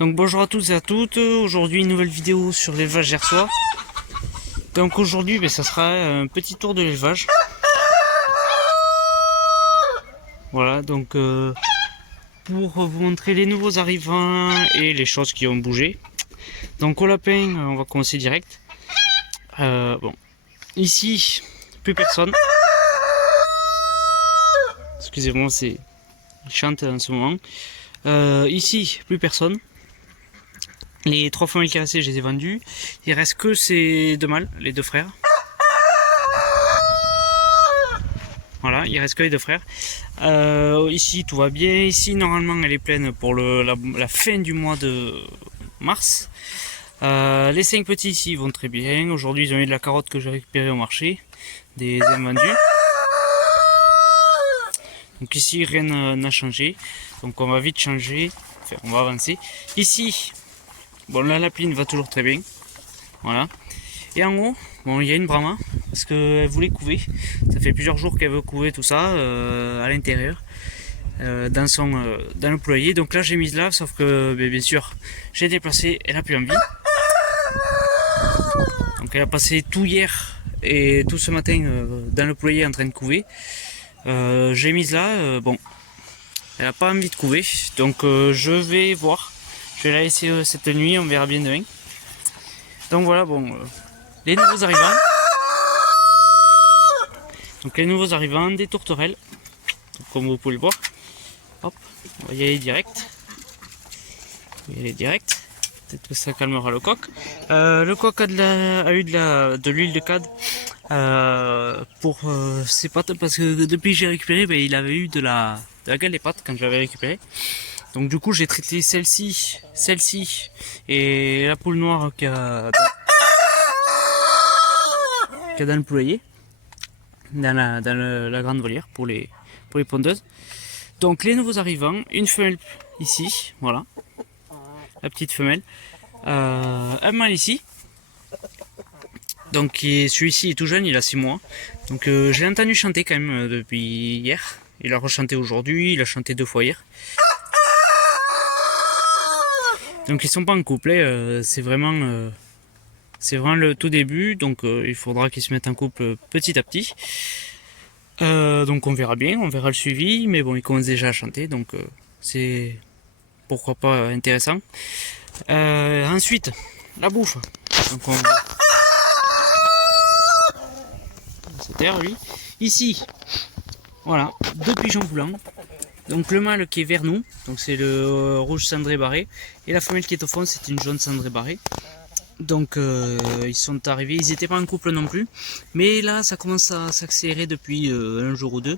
Donc bonjour à tous et à toutes, aujourd'hui une nouvelle vidéo sur l'élevage gersois. Donc aujourd'hui ça sera un petit tour de l'élevage. Voilà, donc pour vous montrer les nouveaux arrivants et les choses qui ont bougé. Donc au lapin, on va commencer direct. Bon, ici plus personne. Excusez-moi, il chante en ce moment. Ici plus personne. Les 3 femelles qui restaient, je les ai vendues. Il reste que ces deux mâles, les deux frères. Voilà, il reste que les deux frères. Ici, tout va bien. Ici, normalement, elle est pleine pour la fin du mois de mars. Les 5 petits ici vont très bien. Aujourd'hui, ils ont eu de la carotte que j'ai récupérée au marché. Des invendus. Donc ici, rien n'a changé. Donc on va vite changer. Enfin, on va avancer. Ici, bon, la lapine va toujours très bien. Voilà. Et en haut, bon, il y a une Brahma parce qu'elle voulait couver. Ça fait plusieurs jours qu'elle veut couver tout ça à l'intérieur, dans le poulailler. Donc là, j'ai mise là, sauf que bien sûr, j'ai déplacé. Elle a plus envie. Donc elle a passé tout hier et tout ce matin dans le poulailler en train de couver. J'ai mise là. Bon, elle a pas envie de couver, donc je vais voir. Je vais la laisser cette nuit. On verra bien demain. Donc voilà, bon. Les nouveaux arrivants. Donc les nouveaux arrivants, des tourterelles. Donc, comme vous pouvez le voir. Hop, on va y aller direct. On va y aller direct. Peut-être que ça calmera le coq. Le coq a eu de l'huile de cad pour ses pattes, parce que depuis que j'ai récupéré, ben, il avait eu de la gueule des pattes quand je l'avais récupéré. Donc du coup j'ai traité celle-ci et la poule noire qu'il y a dans le poulailler, dans la grande volière pour les pondeuses. Donc les nouveaux arrivants, une femelle ici, voilà, la petite femelle, un mâle ici. Donc celui-ci est tout jeune, il a 6 mois. Donc j'ai entendu chanter quand même depuis hier. Il a rechanté aujourd'hui, il a chanté 2 fois hier. Donc ils sont pas en couple, c'est vraiment le tout début, donc il faudra qu'ils se mettent en couple petit à petit. Donc on verra bien, on verra le suivi, mais bon, ils commencent déjà à chanter, donc c'est pourquoi pas intéressant. Ensuite, la bouffe. Donc c'est terre lui. Ici, voilà, 2 pigeons blancs. Donc le mâle qui est vers nous, donc c'est le rouge cendré barré, et la femelle qui est au fond, c'est une jaune cendré barré. Donc ils sont arrivés, ils n'étaient pas en couple non plus, mais là ça commence à s'accélérer depuis un jour ou deux,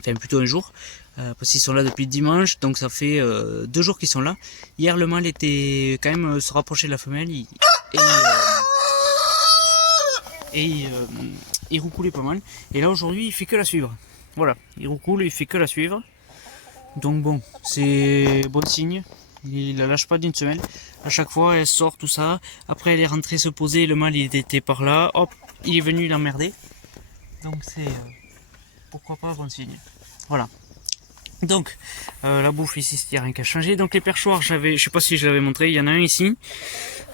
enfin plutôt un jour, parce qu'ils sont là depuis dimanche, donc ça fait 2 jours qu'ils sont là. Hier le mâle était quand même se rapprocher de la femelle, il roucoulait pas mal, et là aujourd'hui il fait que la suivre. Voilà, il roucoule, il fait que la suivre. Donc bon, c'est bon signe. Il la lâche pas d'une semaine. À chaque fois, elle sort tout ça. Après, elle est rentrée se poser. Le mâle, il était par là. Hop, il est venu l'emmerder. Donc c'est pourquoi pas bon signe. Voilà. Donc la bouffe ici, il n'y a rien qu'à changer. Donc les perchoirs, je sais pas si je l'avais montré. Il y en a un ici.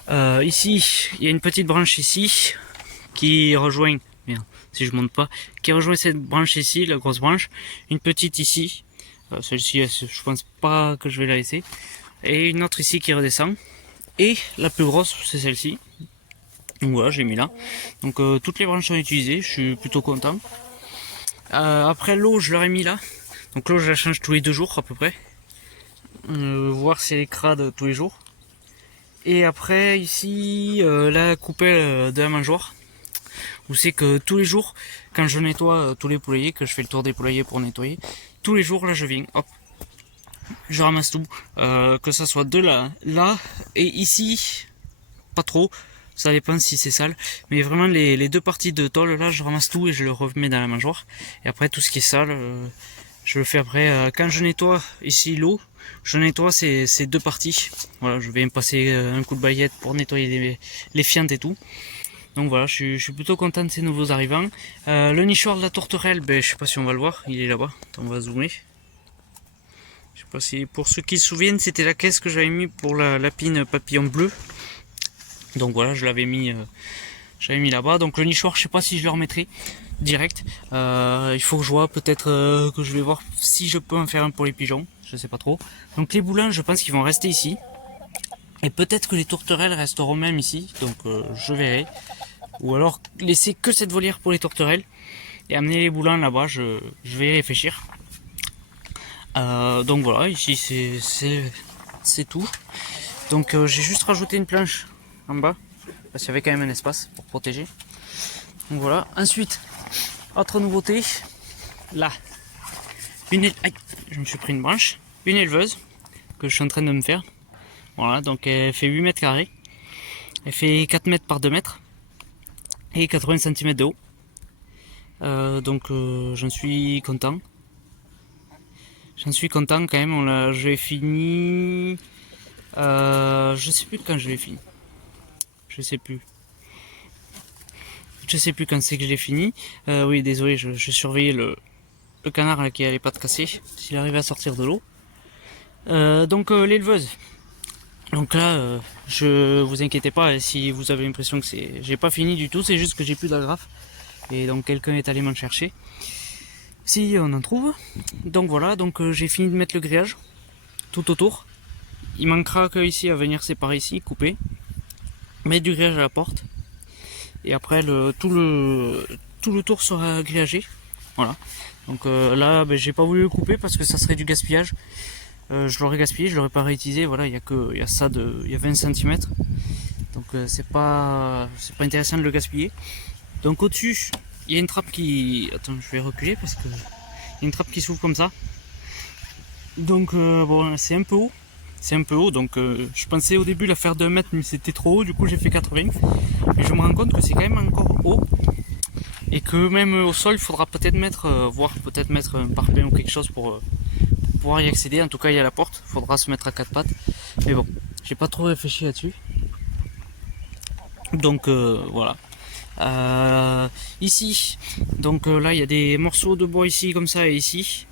Ici, il y a une petite branche ici qui rejoint. Merde, si je monte pas, qui rejoint cette branche ici, la grosse branche. Une petite ici. Celle-ci, je pense pas que je vais la laisser. Et une autre ici qui redescend. Et la plus grosse, c'est celle-ci. Donc voilà, j'ai mis là. Donc toutes les branches sont utilisées, je suis plutôt content. Après l'eau, je leur ai mis là. Donc l'eau, je la change tous les 2 jours à peu près. Voir si elle est crade tous les jours. Et après ici, la coupelle de la mangeoire. Vous savez que tous les jours, quand je nettoie tous les poulaillers, que je fais le tour des poulaillers pour nettoyer, tous les jours là je viens, hop, je ramasse tout, que ça soit de là et ici, pas trop, ça dépend si c'est sale, mais vraiment les 2 parties de tôle là, je ramasse tout et je le remets dans la mangeoire. Et après tout ce qui est sale, je le fais après. Quand je nettoie ici l'eau, je nettoie ces 2 parties. Voilà, je vais me passer un coup de baguette pour nettoyer les fientes et tout. Donc voilà, je suis plutôt content de ces nouveaux arrivants. Le nichoir de la tourterelle, ben, je sais pas si on va le voir, il est là-bas. On va zoomer. Je sais pas si pour ceux qui se souviennent, c'était la caisse que j'avais mis pour la lapine papillon bleu. Donc voilà, j'avais mis là-bas. Donc le nichoir, je sais pas si je le remettrai direct. Il faut que je vois, peut-être que je vais voir si je peux en faire un pour les pigeons. Je sais pas trop. Donc les boulins, je pense qu'ils vont rester ici. Et peut-être que les tourterelles resteront même ici. Donc je verrai. Ou alors laisser que cette volière pour les tourterelles. Et amener les boulins là-bas, je vais y réfléchir. Donc voilà, ici c'est tout. Donc j'ai juste rajouté une planche en bas. Parce qu'il y avait quand même un espace pour protéger. Donc voilà. Ensuite, autre nouveauté. Là, aïe, je me suis pris une branche. Une éleveuse que je suis en train de me faire. Voilà, donc elle fait 8 mètres carrés. Elle fait 4 mètres par 2 mètres. Et 80 cm de haut. Donc j'en suis content. J'en suis content quand même. J'ai fini. Je sais plus quand je l'ai fini. Je sais plus quand c'est que je l'ai fini. Oui, désolé, je surveillais le canard là, qui a les pattes cassées. S'il arrivait à sortir de l'eau. Donc l'éleveuse. Donc là, je vous inquiétez pas si vous avez l'impression que j'ai pas fini du tout. C'est juste que j'ai plus d'agrafes. Et donc quelqu'un est allé m'en chercher. Si on en trouve. Donc voilà, donc j'ai fini de mettre le grillage tout autour. Il manquera que ici à venir séparer ici, couper. Mettre du grillage à la porte. Et après tout le tour sera grillagé. Voilà. Donc là j'ai pas voulu le couper parce que ça serait du gaspillage. Je l'aurais gaspillé, je l'aurais pas réutilisé. Voilà, il y a 20 cm. Donc c'est pas intéressant de le gaspiller. Donc au-dessus, il y a une trappe qui... Attends, je vais reculer parce que... Il y a une trappe qui s'ouvre comme ça. Donc bon, c'est un peu haut. C'est un peu haut, donc je pensais au début la faire de 1 mètre, mais c'était trop haut, du coup j'ai fait 80. Mais je me rends compte que c'est quand même encore haut. Et que même au sol, il faudra peut-être mettre un parpaing ou quelque chose pour pouvoir y accéder. En tout cas, il y a la porte, il faudra se mettre à 4 pattes. Mais bon, j'ai pas trop réfléchi là-dessus. Donc voilà. Ici, donc là il y a des morceaux de bois ici comme ça et ici,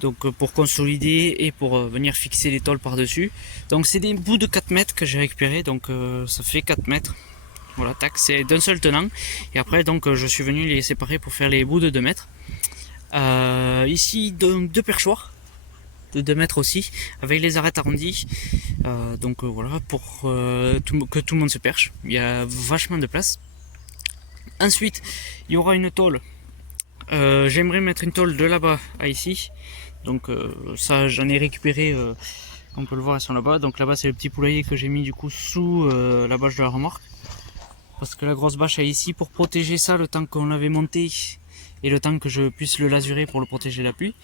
donc pour consolider et pour venir fixer les tôles par dessus. Donc c'est des bouts de 4 mètres que j'ai récupéré, donc ça fait 4 mètres. Voilà, tac, c'est d'un seul tenant. Et après donc je suis venu les séparer pour faire les bouts de 2 mètres. Ici deux perchoirs de 2 mètres aussi, avec les arêtes arrondies. Donc voilà, pour que tout le monde se perche. Il y a vachement de place. Ensuite, il y aura une tôle. J'aimerais mettre une tôle de là-bas à ici. Donc ça, j'en ai récupéré. On peut le voir, elles sont là-bas. Donc là-bas, c'est le petit poulailler que j'ai mis du coup sous la bâche de la remorque. Parce que la grosse bâche est ici pour protéger ça le temps qu'on l'avait monté et le temps que je puisse le lasurer pour le protéger de la pluie.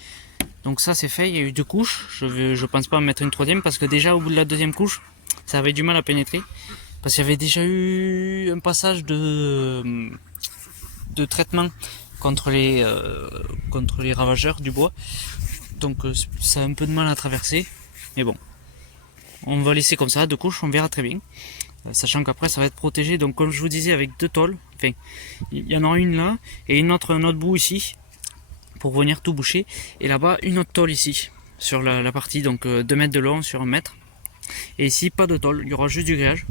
Donc ça, c'est fait. Il y a eu 2 couches. Je pense pas en mettre une 3e parce que déjà au bout de la 2e couche, ça avait du mal à pénétrer. Parce qu'il y avait déjà eu un passage de traitement contre les ravageurs du bois. Donc ça a un peu de mal à traverser. Mais bon, on va laisser comme ça, 2 couches, on verra très bien. Sachant qu'après ça va être protégé. Donc comme je vous disais, avec 2 tôles. Enfin, il y en aura une là et un autre bout ici pour venir tout boucher. Et là-bas, une autre tôle ici sur la partie, donc 2 mètres de long sur 1 mètre. Et ici, pas de tôle, il y aura juste du grillage.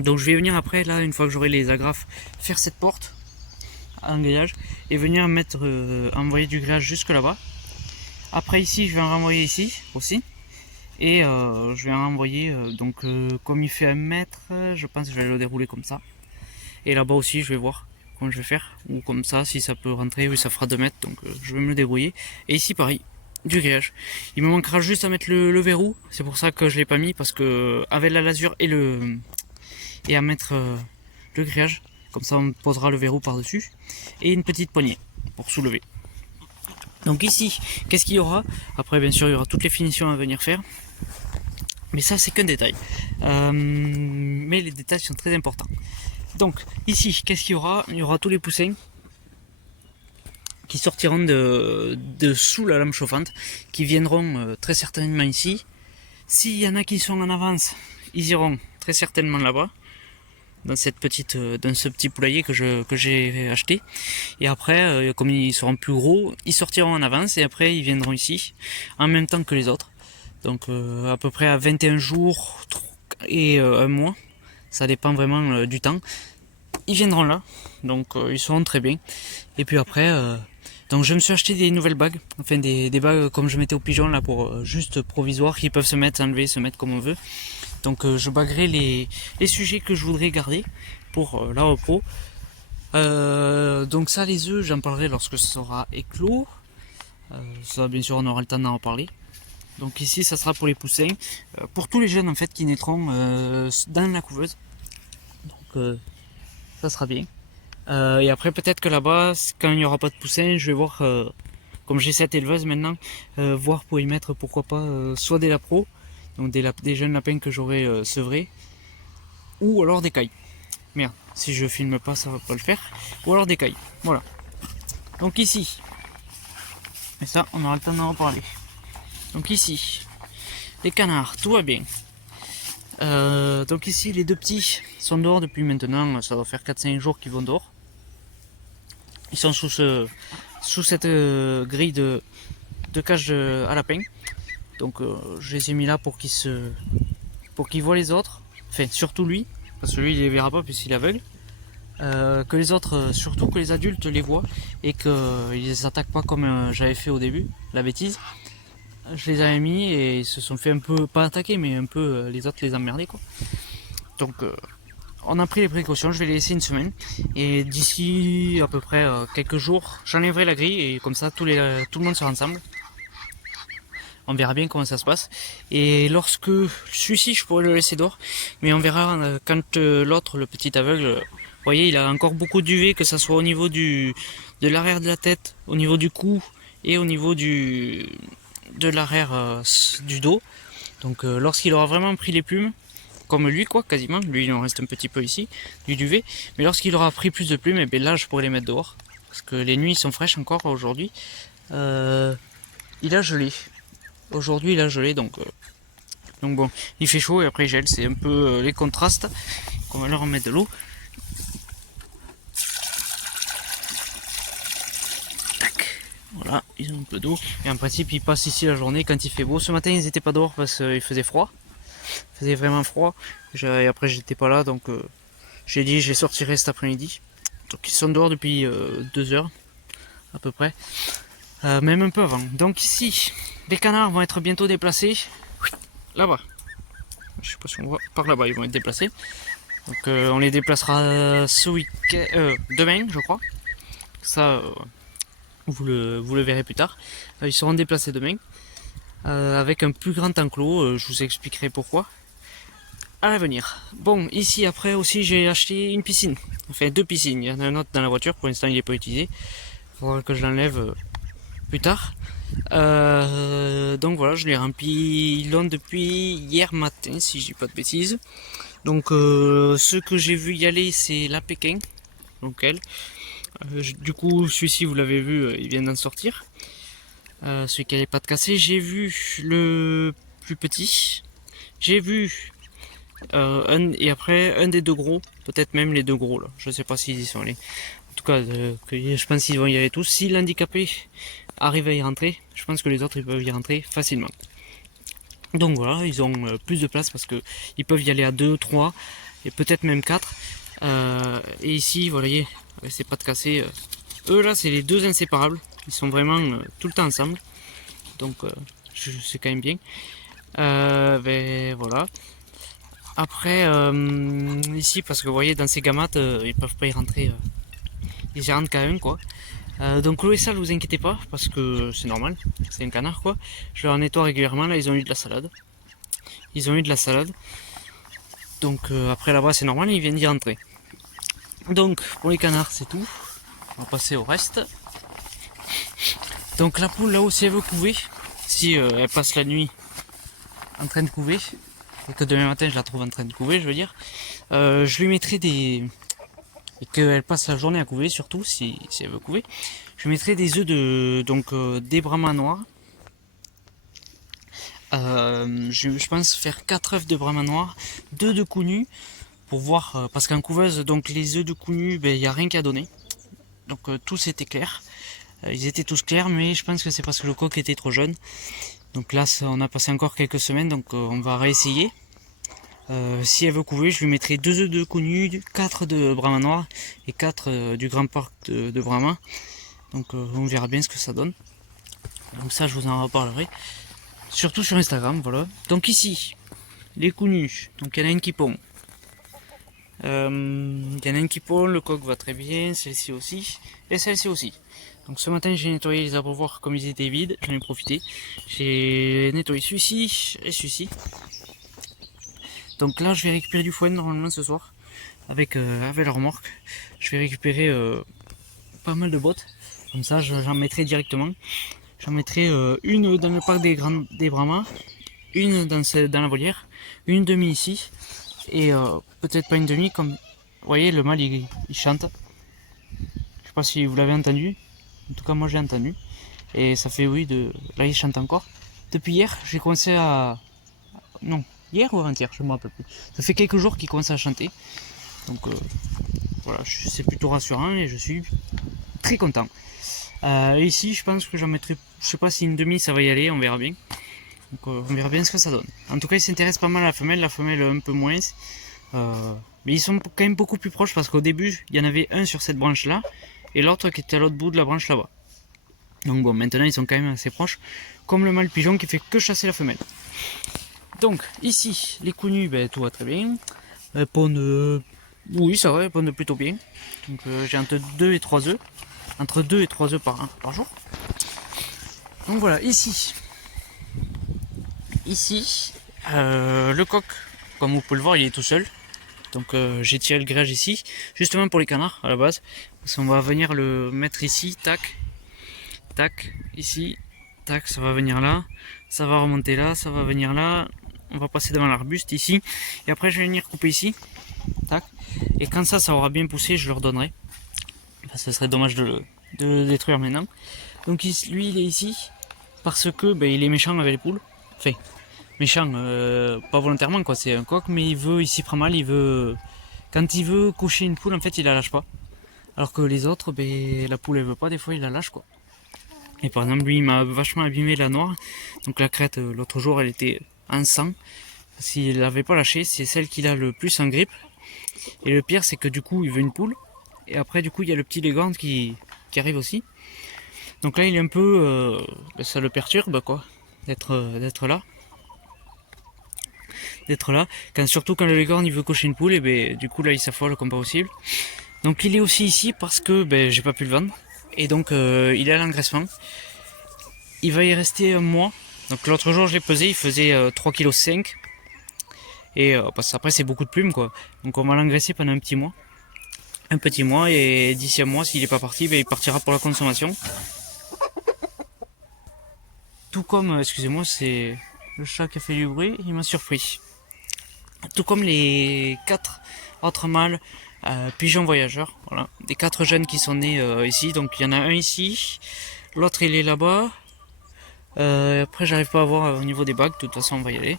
Donc je vais venir après, là, une fois que j'aurai les agrafes, faire cette porte en grillage et venir mettre envoyer du grillage jusque là-bas. Après ici, je vais en renvoyer ici aussi. Et je vais en renvoyer, donc comme il fait 1 mètre, je pense que je vais le dérouler comme ça. Et là-bas aussi, je vais voir comment je vais faire. Ou comme ça, si ça peut rentrer, oui, ça fera 2 mètres, donc je vais me le débrouiller. Et ici, pareil, du grillage. Il me manquera juste à mettre le verrou. C'est pour ça que je l'ai pas mis, parce que avec la lasure et à mettre le grillage, comme ça on posera le verrou par dessus, et une petite poignée pour soulever. Donc ici, qu'est-ce qu'il y aura? Après bien sûr il y aura toutes les finitions à venir faire, mais ça c'est qu'un détail, mais les détails sont très importants. Donc ici, qu'est-ce qu'il y aura? Il y aura tous les poussins qui sortiront de sous la lampe chauffante, qui viendront très certainement ici. S'il y en a qui sont en avance, ils iront très certainement là-bas, dans ce petit poulailler que j'ai acheté. Et après, comme ils seront plus gros, ils sortiront en avance et après ils viendront ici en même temps que les autres. Donc à peu près à 21 jours et un mois. Ça dépend vraiment du temps. Ils viendront là, donc ils seront très bien. Et puis après, donc je me suis acheté des nouvelles bagues, enfin des bagues comme je mettais aux pigeons là pour juste provisoire, qui peuvent se mettre, s'enlever, se mettre comme on veut. Donc je baguerai les sujets que je voudrais garder pour la repro. Donc ça, les œufs, j'en parlerai lorsque ce sera éclos. Ça, bien sûr, on aura le temps d'en reparler. Donc ici, ça sera pour les poussins, pour tous les jeunes en fait qui naîtront dans la couveuse. Donc ça sera bien. Et après, peut-être que là-bas, quand il n'y aura pas de poussins, je vais voir, comme j'ai cette éleveuse maintenant, voir pour y mettre, pourquoi pas, soit des lapros, donc des jeunes lapins que j'aurai sevrés, ou alors des cailles. Merde, si je filme pas, ça va pas le faire. Ou alors des cailles. Voilà. Donc ici, et ça, on aura le temps d'en reparler. Donc ici, les canards, tout va bien. Donc ici, les deux petits sont dehors depuis maintenant, ça va faire 4-5 jours qu'ils vont dehors. Ils sont sous cette grille de cage à lapin. Donc je les ai mis là pour qu'ils voient les autres. Enfin, surtout lui, parce que lui il les verra pas puisqu'il est aveugle. Que les autres, surtout que les adultes les voient et qu'ils les attaquent pas comme j'avais fait au début, la bêtise. Je les avais mis et ils se sont fait un peu, pas attaquer, mais un peu les autres les emmerder quoi. Donc on a pris les précautions, je vais les laisser une semaine et d'ici à peu près quelques jours, j'enlèverai la grille et comme ça tout le monde sera ensemble. On verra bien comment ça se passe. Et lorsque celui-ci, je pourrais le laisser dehors, mais on verra quand l'autre, le petit aveugle, vous voyez, il a encore beaucoup d'UV, que ça soit au niveau de l'arrière de la tête, au niveau du cou et au niveau de l'arrière du dos. Donc lorsqu'il aura vraiment pris les plumes, comme lui quoi, quasiment, lui il en reste un petit peu ici, du duvet, mais lorsqu'il aura pris plus de plumes, et bien là je pourrais les mettre dehors, parce que les nuits sont fraîches encore aujourd'hui. Il a gelé. Aujourd'hui il a gelé, donc bon, il fait chaud et après il gèle, c'est un peu les contrastes. On va leur remettre de l'eau. Voilà, ils ont un peu d'eau. Et en principe, ils passent ici la journée quand il fait beau. Ce matin, ils n'étaient pas dehors parce qu'il faisait froid. Il faisait vraiment froid. Et après, j'étais pas là, donc j'ai dit je les sortirai cet après-midi. Donc ils sont dehors depuis 2 heures à peu près. Même un peu avant. Donc ici, les canards vont être bientôt déplacés. Là-bas. Je sais pas si on voit. Par là-bas, ils vont être déplacés. Donc on les déplacera ce week-end, demain, je crois. Ça, vous le verrez plus tard. Ils seront déplacés demain. Avec un plus grand enclos. Je vous expliquerai pourquoi à l'avenir. Bon, ici après aussi j'ai acheté une piscine. Enfin 2 piscines. Il y en a un autre dans la voiture. Pour l'instant il n'est pas utilisé. Il faudra que je l'enlève plus tard. Donc voilà, je l'ai rempli depuis hier matin, si je dis pas de bêtises. Donc ce que j'ai vu y aller, c'est la Pékin. Donc elle. Du coup, celui-ci, vous l'avez vu, il vient d'en sortir. Celui qui n'avait pas de cassé. J'ai vu le plus petit. J'ai vu et après un des 2 gros. Peut-être même les 2 gros là. Je sais pas s'ils y sont allés. En tout cas, je pense qu'ils vont y aller tous. Si l'handicapé arrive à y rentrer, je pense que les autres ils peuvent y rentrer facilement. Donc voilà, ils ont plus de place parce que ils peuvent y aller à 2, 3 et peut-être même 4. Et ici, vous voyez, c'est pas de casser. Eux là, c'est les 2 inséparables. Ils sont vraiment tout le temps ensemble. Donc c'est quand même bien. Ben voilà. Après, ici, parce que vous voyez, dans ces gammates, ils peuvent pas y rentrer. Ils y rentrent quand même, quoi. Donc l'eau est sale, vous inquiétez pas, parce que c'est normal, c'est un canard quoi. Je leur nettoie régulièrement, là ils ont eu de la salade. Ils ont eu de la salade. Donc après là-bas c'est normal, ils viennent d'y rentrer. Donc pour les canards c'est tout. On va passer au reste. Donc la poule là-haut si elle veut couver, si elle passe la nuit en train de couver, et que demain matin je la trouve en train de couver je veux dire, je lui mettrai des... et qu'elle passe la journée à couver surtout si elle veut couver, je mettrai des œufs des brahmas noirs. Je pense faire 4 œufs de brahmas noirs, 2 de cou nu pour voir, parce qu'en couveuse donc les œufs de cou nu, ben, il n'y a rien qu'à donner, donc tous étaient clairs, ils étaient tous clairs, mais je pense que c'est parce que le coq était trop jeune Donc là, on a passé encore quelques semaines, donc on va réessayer. Si elle veut couver, je lui mettrai 2 œufs de connu, 4 de brahma noir et 4 du grand parc de Brahma. Donc on verra bien ce que ça donne. Donc ça, je vous en reparlerai. Surtout sur Instagram, voilà. Donc ici, les connus. Donc il y en a une qui pond. Le coq va très bien, celle-ci aussi, et celle-ci aussi. Donc ce matin j'ai nettoyé les abreuvoirs comme ils étaient vides, j'en ai profité. J'ai nettoyé celui-ci et celui-ci. Donc là je vais récupérer du foin normalement ce soir, avec la remorque. Je vais récupérer pas mal de bottes, comme ça j'en mettrai directement. J'en mettrai une dans le parc des Brahmas, une dans la volière, une demi ici. Et peut-être pas une demi, comme vous voyez le mâle il chante. Je sais pas si vous l'avez entendu, en tout cas moi j'ai entendu. Et ça fait oui, là il chante encore. Depuis hier j'ai commencé à... Non, hier ou avant-hier, je me rappelle plus. Ça fait quelques jours qu'il commence à chanter. Donc voilà, c'est plutôt rassurant et je suis très content. Ici je pense que j'en mettrai, je sais pas si une demi ça va y aller, on verra bien. Donc on verra bien ce que ça donne. En tout cas il s'intéresse pas mal à la femelle un peu moins. Mais ils sont quand même beaucoup plus proches parce qu'au début il y en avait un sur cette branche là et l'autre qui était à l'autre bout de la branche là-bas. Donc bon, maintenant ils sont quand même assez proches, comme le mâle pigeon qui fait que chasser la femelle. Donc ici les connus, ben, tout va très bien. Elles pondent, oui ça va, elles pondent plutôt bien. Donc j'ai entre 2 et 3 œufs, entre 2 et 3 œufs par jour. Donc voilà, ici le coq, comme vous pouvez le voir, il est tout seul. Donc j'ai tiré le grillage ici, justement pour les canards à la base. Parce qu'on va venir le mettre ici, tac, tac, ici, tac, ça va venir là, ça va remonter là, ça va venir là. On va passer devant l'arbuste ici, et après je vais venir couper ici, tac. Et quand ça aura bien poussé, je le redonnerai. Enfin, ce serait dommage de le détruire maintenant. Donc lui il est ici, parce que ben, il est méchant avec les poules. Enfin, méchant, pas volontairement quoi, c'est un coq, mais il s'y prend mal, quand il veut coucher une poule, en fait il la lâche pas. Alors que les autres, ben, la poule elle veut pas, des fois il la lâche quoi. Et par exemple lui il m'a vachement abîmé la noire, donc la crête l'autre jour elle était en sang. S'il l'avait pas lâché, c'est celle qui l'a le plus en grippe. Et le pire c'est que du coup il veut une poule, et après du coup il y a le petit Légende qui arrive aussi. Donc là il est un peu, ça le perturbe quoi, d'être là. Surtout quand le Léghorn il veut cocher une poule, et ben du coup là il s'affole comme pas possible. Donc il est aussi ici parce que ben, j'ai pas pu le vendre, et donc il est à l'engraissement. Il va y rester un mois. Donc l'autre jour je l'ai pesé, il faisait 3,5 kg. Et parce qu'après c'est beaucoup de plumes quoi. Donc on va l'engraisser pendant un petit mois, et d'ici un mois s'il n'est pas parti, ben, il partira pour la consommation. Tout comme, excusez-moi, c'est le chat qui a fait du bruit, il m'a surpris. Tout comme les 4 autres mâles pigeons voyageurs, voilà, des 4 jeunes qui sont nés ici. Donc il y en a un ici, l'autre il est là-bas. Après j'arrive pas à voir au niveau des bagues, de toute façon on va y aller.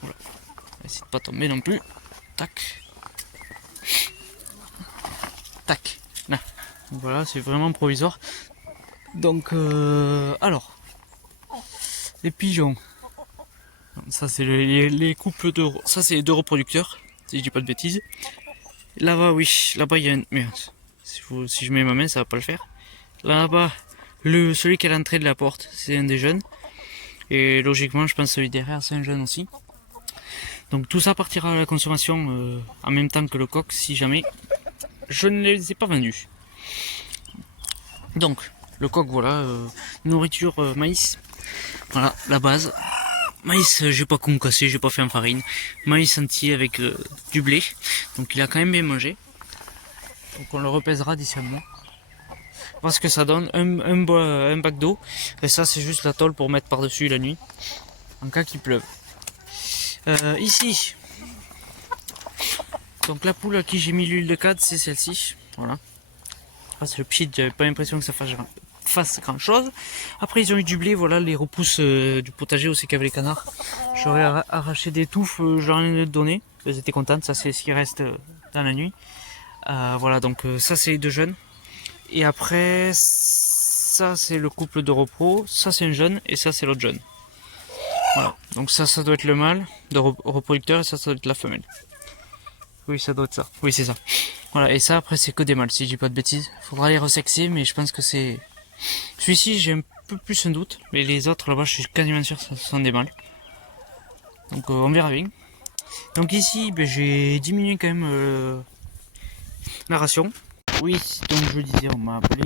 Voilà. On va essayer de pas tomber non plus. Tac. Tac. Là. Donc voilà, c'est vraiment provisoire. Donc alors, les pigeons. Ça c'est les couples de... Ça c'est les 2 reproducteurs, si je dis pas de bêtises. Là-bas, oui, là-bas il y a une... Merde, si je mets ma main ça va pas le faire. Là-bas, celui qui est à l'entrée de la porte, c'est un des jeunes. Et logiquement, je pense que celui derrière, c'est un jeune aussi. Donc tout ça partira à la consommation en même temps que le coq, si jamais je ne les ai pas vendus. Donc, le coq, voilà, nourriture maïs. Voilà, la base. Maïs, j'ai pas concassé, j'ai pas fait en farine. Maïs entier avec du blé. Donc il a quand même bien mangé. Donc on le repèsera d'ici un mois. Parce que ça donne un bac d'eau. Et ça c'est juste la tôle pour mettre par-dessus la nuit. En cas qu'il pleuve. Ici. Donc la poule à qui j'ai mis l'huile de cadre, c'est celle-ci. Voilà. C'est le pchit, j'avais pas l'impression que ça fasse grand chose. Après ils ont eu du blé, voilà les repousses du potager aussi qu'avaient les canards. J'aurais arraché des touffes, j'en ai donné. Elles étaient contentes, ça c'est ce qui reste dans la nuit. Voilà, donc ça c'est les 2 jeunes. Et après, ça c'est le couple de repro, ça c'est un jeune et ça c'est l'autre jeune. Voilà, donc ça doit être le mâle de reproducteur et ça doit être la femelle. Oui, ça doit être ça. Oui, c'est ça. Voilà, et ça après c'est que des mâles, si je dis pas de bêtises. Faudra les resexer, mais je pense que c'est... Celui-ci, j'ai un peu plus un doute, mais les autres là-bas, je suis quasiment sûr que ce sont des mâles. Donc on verra bien. Donc ici, ben, j'ai diminué quand même la ration. Oui, donc je le disais, on m'a appelé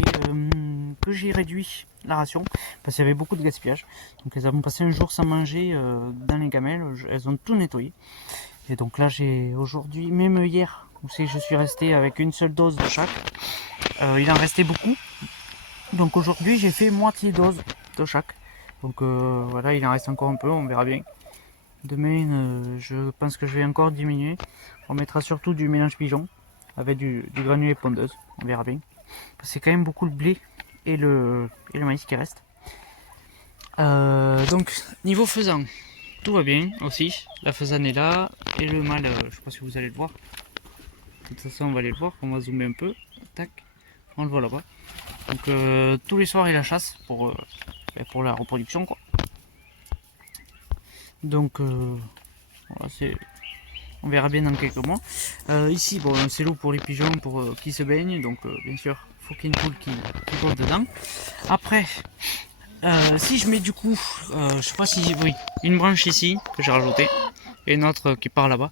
que j'ai réduit la ration parce qu'il y avait beaucoup de gaspillage. Donc elles ont passé un jour sans manger dans les gamelles, elles ont tout nettoyé. Et donc là, j'ai aujourd'hui, même hier, je suis resté avec une seule dose de chaque. Il en restait beaucoup. Donc aujourd'hui, j'ai fait moitié dose de chaque. Donc voilà, il en reste encore un peu, on verra bien. Demain, je pense que je vais encore diminuer. On mettra surtout du mélange pigeon avec du granulé pondeuse. On verra bien. C'est quand même beaucoup le blé et le maïs qui reste. Donc niveau faisan, tout va bien aussi. La faisane est là et le mâle, je sais pas si vous allez le voir. De toute façon, on va aller le voir. On va zoomer un peu. Tac, on le voit là-bas. Donc tous les soirs il la chasse pour la reproduction quoi. Donc voilà, on verra bien dans quelques mois. Ici bon c'est l'eau pour les pigeons pour qui se baignent, donc bien sûr il faut qu'il y ait une poule qui pose dedans. Après si je mets du coup je sais pas si oui une branche ici que j'ai rajouté et une autre qui part là-bas.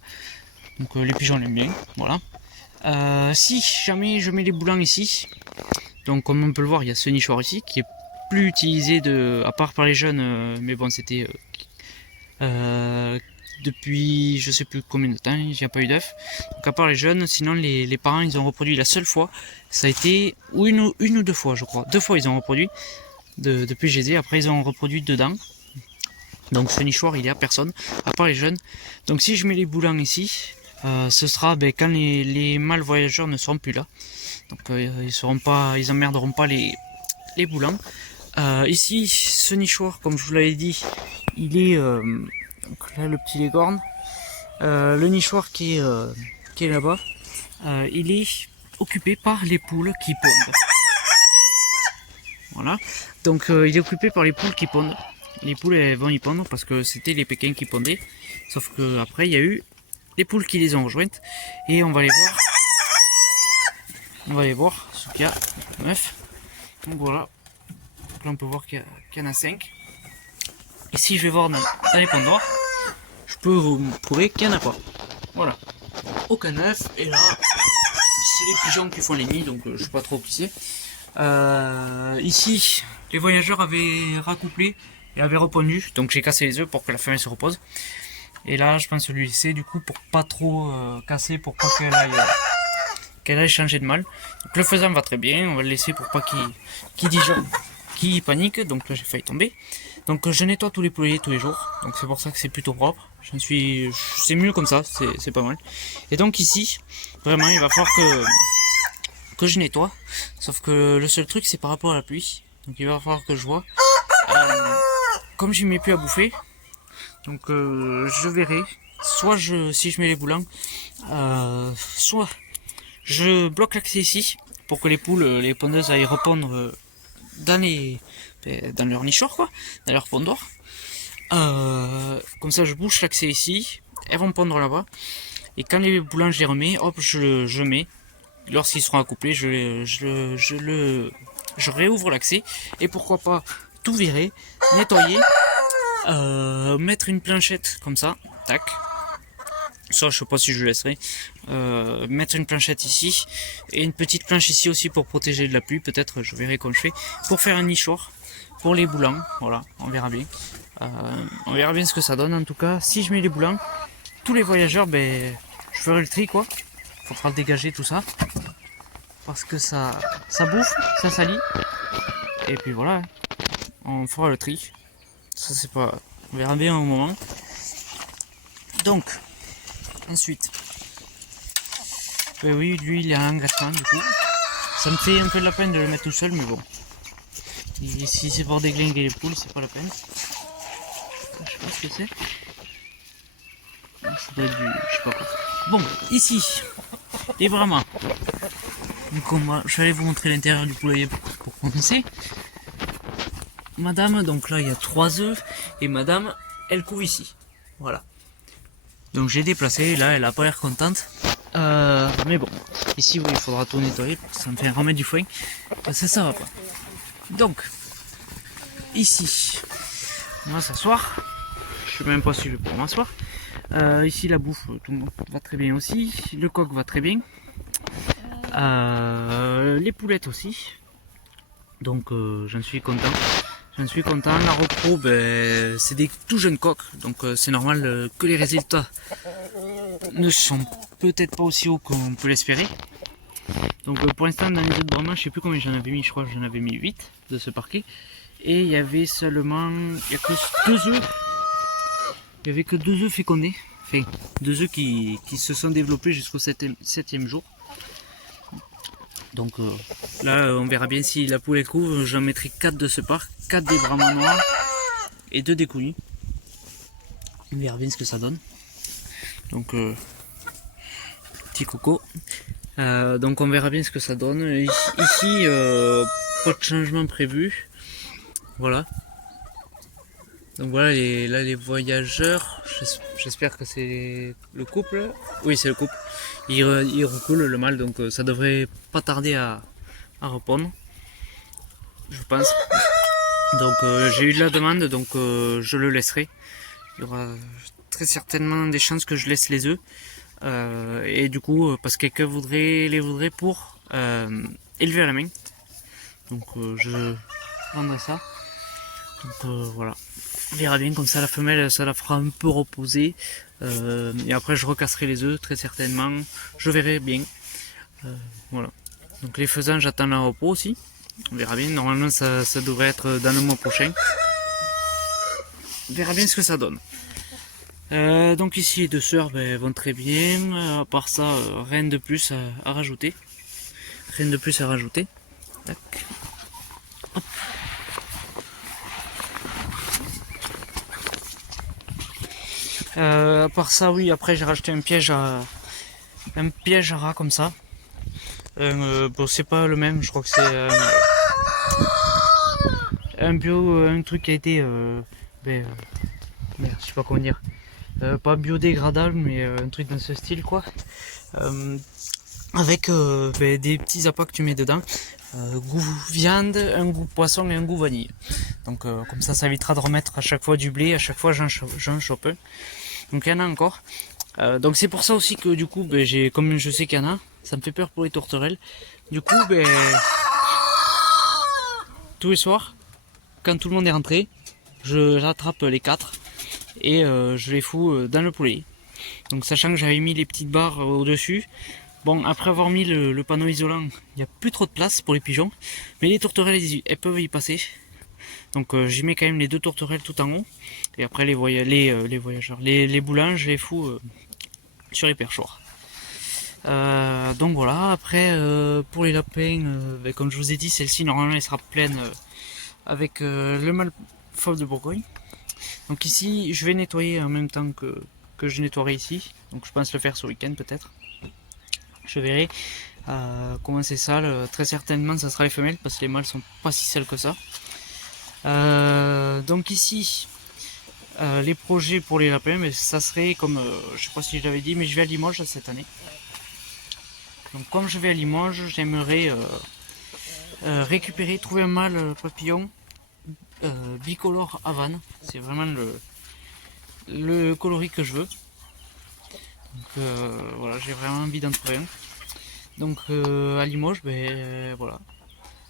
Donc les pigeons l'aiment bien, voilà. Si jamais je mets les boulons ici, donc comme on peut le voir il y a ce nichoir ici qui est plus utilisé à part par les jeunes, mais bon c'était depuis je sais plus combien de temps, il n'y a pas eu d'œufs. Donc à part les jeunes, sinon les parents ils ont reproduit la seule fois, ça a été une ou deux fois je crois, 2 fois ils ont reproduit depuis que je les ai, après ils ont reproduit dedans. Donc ce nichoir il est à personne, à part les jeunes. Donc si je mets les boulons ici, ce sera quand les mâles voyageurs ne seront plus là. Donc ils emmerderont pas les boulons. Ici ce nichoir comme je vous l'avais dit, il est donc là le petit Leghorn. Le nichoir qui est là-bas, il est occupé par les poules qui pondent. Voilà, donc il est occupé par les poules qui pondent. Les poules elles vont y pondre parce que c'était les pékins qui pondaient. Sauf que après il y a eu les poules qui les ont rejointes et on va les voir. On va les voir, ce qu'il y a 9. Donc voilà. Donc là on peut voir qu'il y en a 5. Et si je vais voir dans les pondoirs, je peux vous prouver qu'il n'y en a pas. Voilà. Aucun œuf. Et là, c'est les pigeons qui font les nids, donc je sais pas trop qui c'est. Ici, les voyageurs avaient racouplé et avaient repondu, donc j'ai cassé les œufs pour que la femelle se repose. Et là, je pense lui laisser du coup pour pas trop casser, pour pas qu'elle aille changer de mâle. Donc le faisan va très bien, on va le laisser pour pas qu'il digère, qu'il panique. Donc là, j'ai failli tomber. Donc je nettoie tous les poulaillers tous les jours, donc c'est pour ça que c'est plutôt propre. C'est mieux comme ça, c'est pas mal. Et donc ici, vraiment, il va falloir que je nettoie. Sauf que le seul truc, c'est par rapport à la pluie. Donc il va falloir que je vois. Comme je mets plus à bouffer, donc je verrai. Soit si je mets les boulons, soit je bloque l'accès ici pour que les poules, les pondeuses aillent répondre dans leur nichoir quoi, dans leur pondoir. Comme ça je bouche l'accès ici, elles vont pondre là-bas. Et quand les boulons je les remets, hop je mets. Lorsqu'ils seront accouplés, je réouvre l'accès et pourquoi pas tout virer, nettoyer, mettre une planchette comme ça, tac. Ça je sais pas si je laisserai. Mettre une planchette ici et une petite planche ici aussi pour protéger de la pluie, peut-être je verrai comme je fais, pour faire un nichoir pour les boulons. Voilà, on verra bien. On verra bien ce que ça donne. En tout cas, si je mets les boulons, tous les voyageurs, ben je ferai le tri quoi. Faudra le dégager tout ça parce que ça bouffe, ça salit. Et puis voilà, on fera le tri. Ça c'est pas, on verra bien au moment. Donc ensuite, ben oui, lui il est en engraissement du coup. Ça me fait un peu de la peine de le mettre tout seul, mais bon. Et si c'est pour déglinguer les poules, c'est pas la peine. Je sais pas ce que c'est. Ça doit être du, je sais pas quoi. Bon, ici, les brahmas. Donc je vais aller vous montrer l'intérieur du poulailler pour commencer. Madame, donc là il y a 3 œufs et madame elle couve ici. Voilà. Donc j'ai déplacé, là elle a pas l'air contente. Mais bon, ici oui, il faudra tout nettoyer, ça me fait remettre du foin. Ça va pas. Donc, ici, on va s'asseoir. Je sais même pas si je vais pouvoir m'asseoir. Ici la bouffe, tout le monde va très bien aussi. Le coq va très bien. Les poulettes aussi. Donc j'en suis content. J'en suis content. La repro, ben, c'est des tout jeunes coqs. Donc c'est normal que les résultats ne sont peut-être pas aussi hauts qu'on peut l'espérer. Donc pour l'instant dans les autres brahmans, je sais plus combien j'en avais mis, je crois que j'en avais mis 8 de ce parquet. Et il y avait seulement, il y a que 2 œufs. Il y avait que 2 œufs fécondés. Enfin, 2 œufs qui se sont développés jusqu'au 7e jour. Donc là on verra bien si la poule est couve, j'en mettrai 4 de ce parc, 4 des brahmans noirs et 2 des coulis. On verra bien ce que ça donne. Donc petit coco. Donc on verra bien ce que ça donne. Ici pas de changement prévu. Voilà. Donc voilà là les voyageurs. J'espère que c'est le couple. Oui c'est le couple. Il recoule le mâle, donc ça devrait pas tarder à répondre, je pense. Donc j'ai eu de la demande, donc je le laisserai. Il y aura très certainement des chances que je laisse les œufs. Et du coup, parce que quelqu'un les voudrait pour élever à la main. Donc je vendrai ça. Donc voilà. On verra bien, comme ça la femelle ça la fera un peu reposer. Et après je recasserai les œufs très certainement. Je verrai bien. Voilà. Donc les faisans j'attends la repos aussi. On verra bien. Normalement ça devrait être dans le mois prochain. On verra bien ce que ça donne. Donc ici les 2 sœurs vont très bien. À part ça, rien de plus à rajouter. Rien de plus à rajouter. Tac. Hop. À part ça, oui, après j'ai racheté un piège à rat comme ça. Bon, c'est pas le même, je crois que c'est un truc qui a été merde, je sais pas comment dire. Pas biodégradable, mais un truc dans ce style quoi. Avec des petits appâts que tu mets dedans. Goût viande, un goût poisson et un goût vanille. Donc comme ça évitera de remettre à chaque fois du blé, à chaque fois j'en chope un. Donc il y en a encore. Donc c'est pour ça aussi que du coup, comme je sais qu'il y en a, ça me fait peur pour les tourterelles. Du coup, tous les soirs, quand tout le monde est rentré, j'attrape les 4 et je les fous dans le poulailler. Donc sachant que j'avais mis les petites barres au-dessus. Bon, après avoir mis le panneau isolant, il n'y a plus trop de place pour les pigeons. Mais les tourterelles, elles peuvent y passer. Donc j'y mets quand même les 2 tourterelles tout en haut. Et après les voyageurs, les boulins, je les fous sur les perchoirs. Donc voilà, après pour les lapins, comme je vous ai dit, celle-ci normalement elle sera pleine avec le mâle fauve de Bourgogne. Donc ici je vais nettoyer en même temps que je nettoierai ici. Donc je pense le faire ce week-end peut-être. Je verrai comment c'est sale. Très certainement ça sera les femelles parce que les mâles sont pas si sales que ça. Donc ici les projets pour les lapins, mais ça serait comme je sais pas si je l'avais dit, mais je vais à Limoges cette année. Donc comme je vais à Limoges, j'aimerais trouver un mâle papillon bicolore Havane. C'est vraiment le coloris que je veux. Donc voilà, j'ai vraiment envie d'en trouver un. Donc à Limoges, voilà,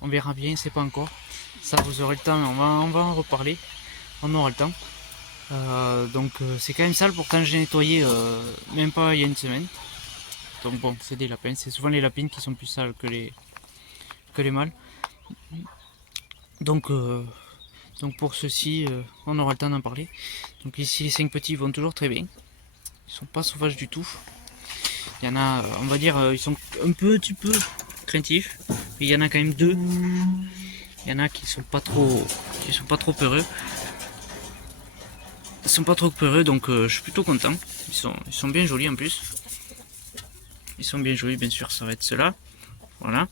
on verra bien, c'est pas encore. Ça vous aurez le temps, on va en reparler. On aura le temps. Donc c'est quand même sale pour quand j'ai nettoyé même pas il y a une semaine. Donc bon, c'est des lapins, c'est souvent les lapines qui sont plus sales que les mâles. Donc pour ceci, on aura le temps d'en parler. Donc ici les 5 petits vont toujours très bien. Ils sont pas sauvages du tout. Il y en a, on va dire, ils sont un petit peu craintifs. Mais il y en a quand même 2. Il y en a qui sont pas trop peureux. Ils sont pas trop peureux, donc je suis plutôt content. Ils sont bien jolis en plus. Ils sont bien jolis, bien sûr, ça va être ceux-là. Voilà.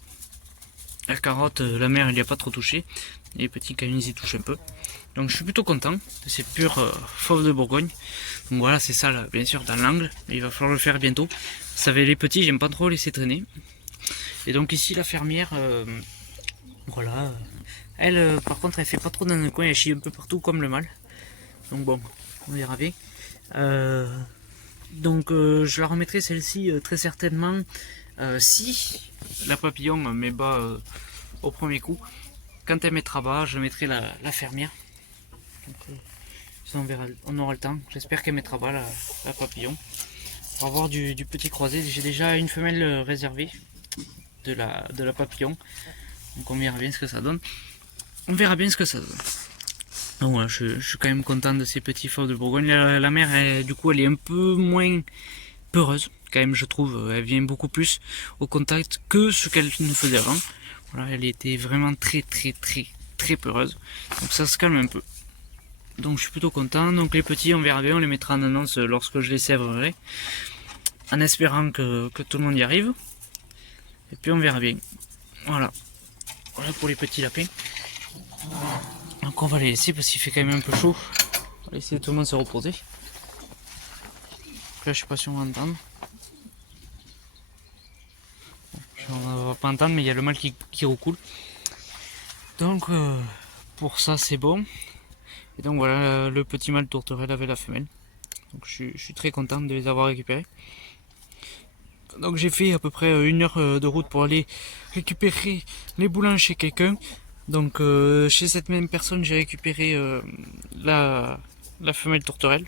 La carotte, la mère, il n'y a pas trop touché. Les petits, quand même, ils y touchent un peu. Donc je suis plutôt content de ces pures fauves de Bourgogne. Donc voilà, c'est ça là, bien sûr dans l'angle, il va falloir le faire bientôt. Vous savez, les petits, j'aime pas trop laisser traîner. Et donc ici la fermière, voilà, elle par contre elle fait pas trop dans le coin, elle chie un peu partout comme le mâle. Donc bon, on verra bien. Donc je la remettrai celle-ci très certainement si la papillon met bas au premier coup. Quand elle mettra bas, je mettrai la fermière. Donc, ça, on aura le temps. J'espère qu'elle mettra bas la papillon. Pour avoir du petit croisé, j'ai déjà une femelle réservée de la papillon. Donc on verra bien ce que ça donne. On verra bien ce que ça donne. Donc voilà, je suis quand même content de ces petits fauves de Bourgogne. La mère, du coup, elle est un peu moins peureuse, quand même, je trouve. Elle vient beaucoup plus au contact que ce qu'elle ne faisait avant. Voilà, elle était vraiment très peureuse. Donc ça se calme un peu. Donc je suis plutôt content. Donc les petits, on verra bien, on les mettra en annonce lorsque je les sèvrerai. En espérant que tout le monde y arrive. Et puis on verra bien. Voilà. Voilà pour les petits lapins. Donc on va les laisser parce qu'il fait quand même un peu chaud. On va laisser tout le monde se reposer. Donc là je sais pas si on va entendre. On va pas entendre, mais il y a le mâle qui recoule. Donc pour ça c'est bon. Et donc voilà, le petit mâle tourterelle avec la femelle. Donc je suis très content de les avoir récupérés. Donc j'ai fait à peu près 1 heure de route pour aller récupérer les boulins chez quelqu'un. Donc chez cette même personne j'ai récupéré la femelle tourterelle.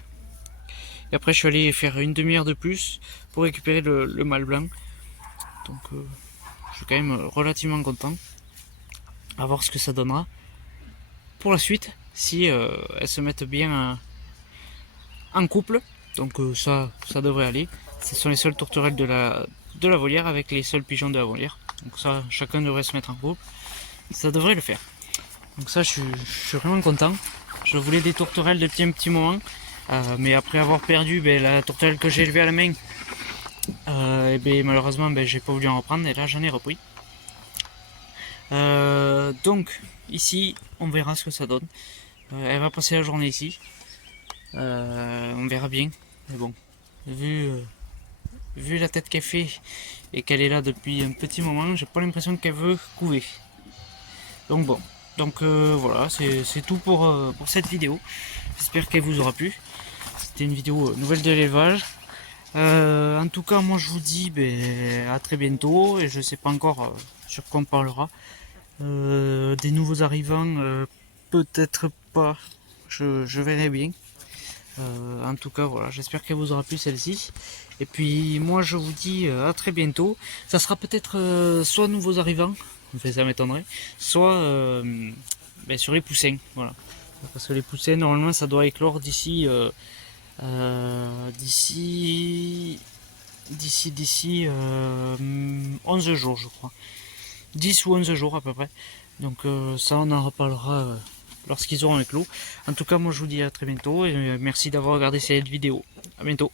Et après je suis allé faire une demi-heure de plus pour récupérer le mâle blanc. Donc je suis quand même relativement content. À voir ce que ça donnera pour la suite, si elles se mettent bien en couple. Donc ça devrait aller. Ce sont les seules tourterelles de la volière avec les seuls pigeons de la volière. Donc ça, chacun devrait se mettre en couple. Ça devrait le faire. Donc ça, je suis vraiment content. Je voulais des tourterelles depuis un petit moment. Mais après avoir perdu la tourterelle que j'ai élevée à la main, malheureusement, j'ai pas voulu en reprendre. Et là, j'en ai repris. Donc, ici, on verra ce que ça donne. Elle va passer la journée ici. On verra bien. Mais bon, vu la tête qu'elle fait et qu'elle est là depuis un petit moment, j'ai pas l'impression qu'elle veut couver. Donc bon, voilà, c'est tout pour cette vidéo. J'espère qu'elle vous aura plu. C'était une vidéo nouvelle de l'élevage. En tout cas, moi je vous dis à très bientôt, et je sais pas encore sur quoi on parlera. Des nouveaux arrivants, peut-être pas, je verrai bien. En tout cas voilà, j'espère qu'elle vous aura plu celle-ci. Et puis moi je vous dis à très bientôt. Ça sera peut-être soit nouveaux arrivants, enfin ça m'étonnerait, soit sur les poussins, voilà. Parce que les poussins normalement ça doit éclore d'ici 11 jours je crois. 10 ou 11 jours à peu près. Donc ça on en reparlera lorsqu'ils auront éclos. En tout cas moi je vous dis à très bientôt et merci d'avoir regardé cette vidéo. À bientôt.